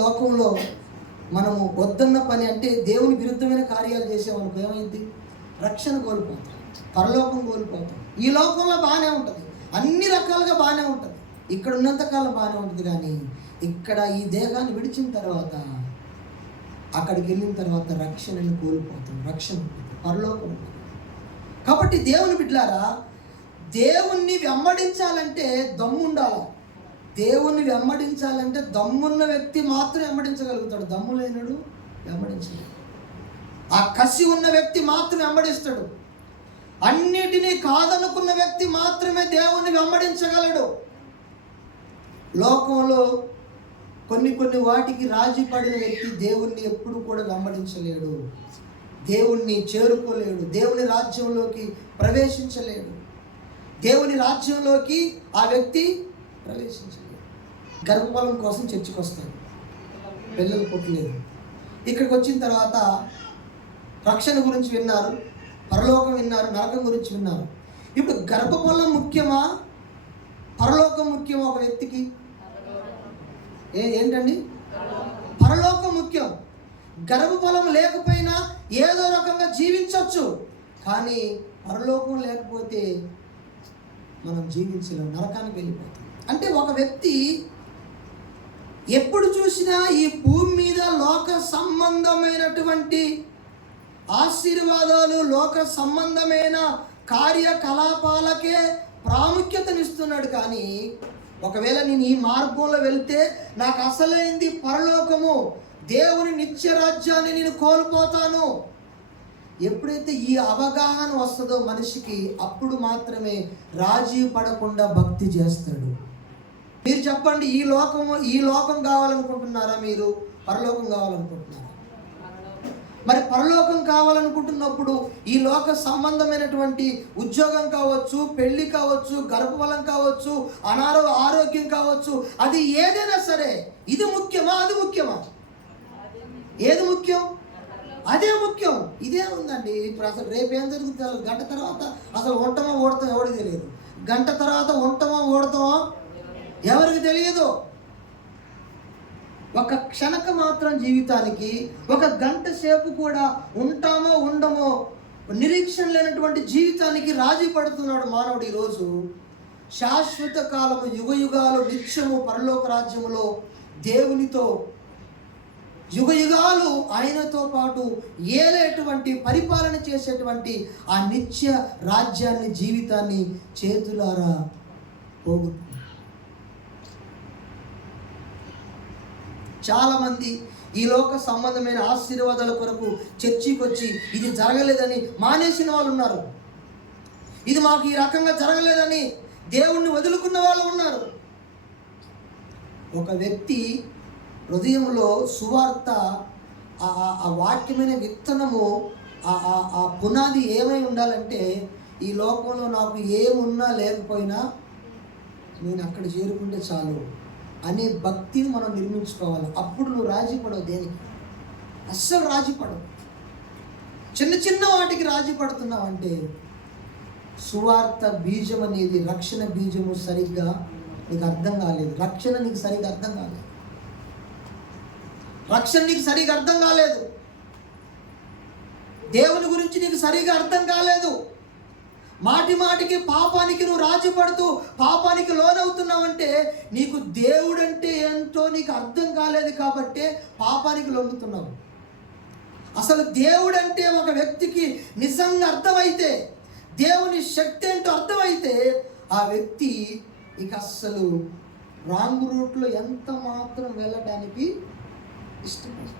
లోకంలో మనము వద్దన్న పని అంటే దేవుని విరుద్ధమైన కార్యాలు చేసేవాళ్ళకి ఏమైంది? రక్షణ కోల్పోతాం, పరలోకం కోల్పోతాం. ఈ లోకంలో బాగానే ఉంటుంది, అన్ని రకాలుగా బాగానే ఉంటుంది, ఇక్కడ ఉన్నంతకాలం బాగానే ఉంటుంది. కానీ ఇక్కడ ఈ దేహాన్ని విడిచిన తర్వాత, అక్కడికి వెళ్ళిన తర్వాత రక్షణను కోల్పోతాం. రక్షణ ఉంటుంది, పరలోకం ఉంటుంది. కాబట్టి దేవుని బిడ్డలారా, దేవుణ్ణి వెంబడించాలంటే దమ్ముండాలి. దేవుణ్ణి వెంబడించాలంటే దమ్మున్న వ్యక్తి మాత్రం వెంబడించగలుగుతాడు. దమ్ము లేనడు వెంబడించలేడు. ఆ కసి ఉన్న వ్యక్తి మాత్రం వెంబడిస్తాడు. అన్నిటినీ కాదనుకున్న వ్యక్తి మాత్రమే దేవుణ్ణి వెంబడించగలడు. లోకంలో కొన్ని వాటికి రాజీ పడిన వ్యక్తి దేవుణ్ణి ఎప్పుడు కూడా వెంబడించలేడు, దేవుణ్ణి చేరుకోలేడు, దేవుని రాజ్యంలోకి ప్రవేశించలేడు. దేవుని రాజ్యంలోకి ఆ వ్యక్తి ప్రవేశించలేడు. గర్భఫలం కోసం చర్చికి వస్తాడు, పిల్లలు పుట్టలేదు. ఇక్కడికి వచ్చిన తర్వాత రక్షణ గురించి విన్నారు, పరలోకం విన్నారు, నరకం గురించి విన్నారు. ఇప్పుడు గర్భఫలం ముఖ్యమా, పరలోకం ముఖ్యమా? ఒక వ్యక్తికి ఏంటండి? పరలోకం ముఖ్యం. గర్భఫలం లేకపోయినా ఏదో రకంగా జీవించవచ్చు, కానీ పరలోకం లేకపోతే మనం జీవించలేం, నరకానికి వెళ్ళిపోతాం. అంటే ఒక వ్యక్తి ఎప్పుడు చూసినా ఈ భూమి మీద లోక సంబంధమైనటువంటి ఆశీర్వాదాలు, లోక సంబంధమైన కార్యకలాపాలకే ప్రాముఖ్యతనిస్తున్నాడు. కానీ ఒకవేళ నేను ఈ మార్గంలో వెళ్తే నాకు అసలైంది పరలోకము, దేవుని నిత్యరాజ్యాన్ని నేను కోల్పోతాను. ఎప్పుడైతే ఈ అవగాహన వస్తుందో మనిషికి, అప్పుడు మాత్రమే రాజీ పడకుండా భక్తి చేస్తాడు. మీరు చెప్పండి, ఈ లోకం కావాలనుకుంటున్నారా? మీరు పరలోకం కావాలనుకుంటున్నారా? మరి పరలోకం కావాలనుకుంటున్నప్పుడు ఈ లోక సంబంధమైనటువంటి ఉద్యోగం కావచ్చు, పెళ్లి కావచ్చు, గర్భఫలం కావచ్చు, ఆరోగ్యం కావచ్చు, అది ఏదైనా సరే, ఇది ముఖ్యమా అది ముఖ్యమా? ఏది ముఖ్యం? అదే ముఖ్యం. ఇదే ఉందండి. ఇప్పుడు అసలు రేపు ఏం జరుగుతుంది? గంట తర్వాత అసలు ఉంటామో ఓడతాం ఎవరికి తెలియదు. గంట తర్వాత ఉంటామో ఓడతామో ఎవరికి తెలియదు. ఒక క్షణక మాత్రం జీవితానికి, ఒక గంట సేపు కూడా ఉంటామో ఉండమో నిరీక్షణ లేనటువంటి జీవితానికి రాజీ పడుతున్నాడు మానవుడు. ఈరోజు శాశ్వత కాలము, యుగయుగాలు నిత్యము పరలోక రాజ్యములో దేవునితో యుగయుగాలు ఆయనతో పాటు ఏలేటువంటి, పరిపాలన చేసేటువంటి ఆ నిత్య రాజ్యాన్ని, జీవితాన్ని చేతులారా పోగొట్టు. చాలామంది ఈ లోక సంబంధమైన ఆశీర్వాదాల కొరకు చర్చికి వచ్చి ఇది జరగలేదని మానేసిన వాళ్ళు ఉన్నారు. ఇది మాకు ఈ రకంగా జరగలేదని దేవుణ్ణి వదులుకున్న వాళ్ళు ఉన్నారు. ఒక వ్యక్తి హృదయంలో సువార్త, ఆ వాక్యమైన విత్తనము, ఆ పునాది ఏమై ఉండాలంటే, ఈ లోకంలో నాకు ఏమున్నా లేకపోయినా నేను అక్కడ చేరుకుంటే చాలు అనే భక్తిని మనం నిర్మించుకోవాలి. అప్పుడు నువ్వు రాజీ పడవు, దేనికి అస్సలు రాజీ పడవు. చిన్న వాటికి రాజీ పడుతున్నావు అంటే సువార్త బీజం అనేది, రక్షణ బీజము సరిగ్గా నీకు అర్థం కాలేదు. రక్షణ నీకు సరిగ్గా అర్థం కాలేదు. రక్షణ నీకు సరిగ్గా అర్థం కాలేదు. దేవుని గురించి నీకు సరిగ్గా అర్థం కాలేదు. మాటికి పాపానికి నువ్వు రాజీ పడుతూ పాపానికి లోనవుతున్నావంటే నీకు దేవుడంటే ఏంటో నీకు అర్థం కాలేదు కాబట్టే పాపానికి లొంగుతున్నావు. అసలు దేవుడంటే ఒక వ్యక్తికి నిజంగా అర్థమైతే, దేవుని శక్తి ఏంటో అర్థమైతే, ఆ వ్యక్తి ఇక అస్సలు రాంగ్ రూట్లో ఎంత మాత్రం వెళ్ళడానికి ఇష్టపడతాడు.